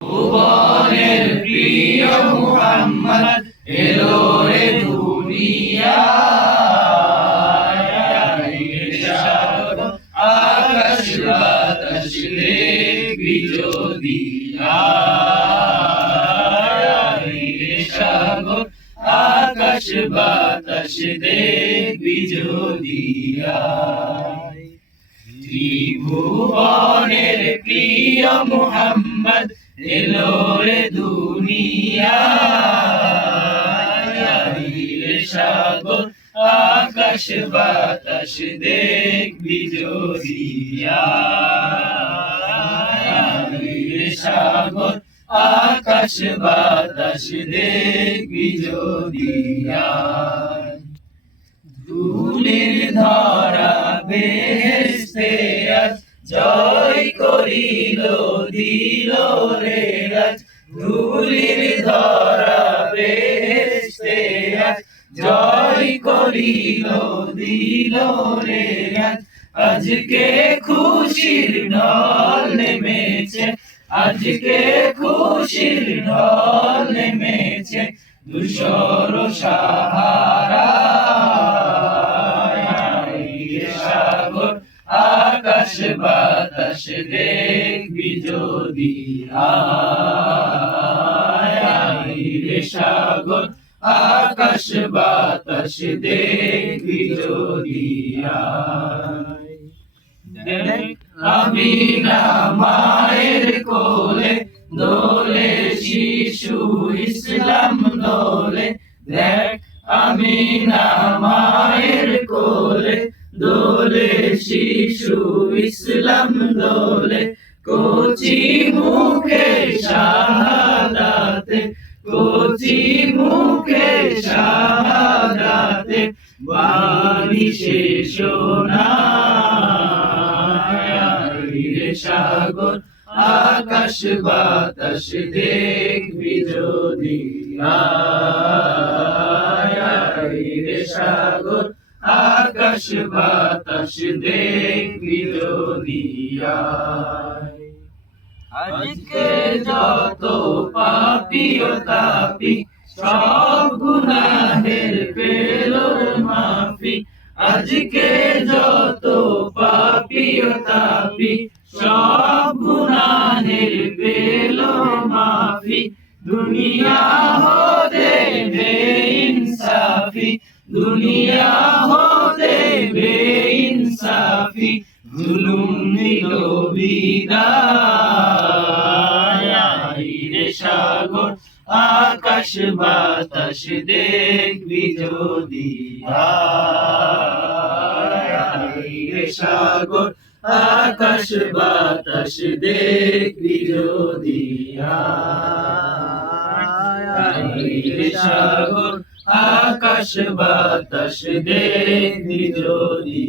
ভুবনের প্রিয় মুহাম্মদ এলো রে দুনিয়া আকাশ বাতাস যদি সাগর আকাশ বাতাস দেখবি যদি ত্রিভুবনের প্রিয় মুহাম্মদ এলো রে দুনিয়া সাগর, আকাশ বাতাস দেখবি যদিয়া সাগর, আকাশ বাতাস দেখবি যদিয়া ধুলির ধরা বেহেস্তে জয় করিল দিল রে রাজ, ধুলির ধরা বেহেস্তে আজ জয় করিল, দিল রে রাজ। আজকে খুশির ঢল নেমেছে, আজকে খুশির ঢল নেমেছে। দুশর সাহারা আকাশ বাতাস দেখবি যদি। রে সাগর, আকাশ বাতাস দেখবি যদি। আমি না মায়ের কোলে, দোলে শিশু ইসলাম দোলে। দেখ, আমি না মায়ের কোলে দোলে শিশু ইসলাম দোলে, কোচি মুখে শাহাদাতে, কোচি মুখে শাহাদাতে, বাণী শেষ না রে সাগর, আকাশ, বাতাস দেখবি যদি সাগর আকাশ বাতাস দেখবি আজকে যত পাপি তাপি, সব গুনাহের পেল মাফি। আজকে যত পাপি তাপি, সব গুনাহের পেল মাফি। দুনিয়া হতে বেইনসাফি দুনিয়া হতে বেইনসাফি জুলুম দিল বিদায়। সাগর, আকাশ বাতাস দেখবি যদি সাগর, আকাশ বাতাস দেখবি যদি সাগর আকাশ বাতাস দেখবি যদি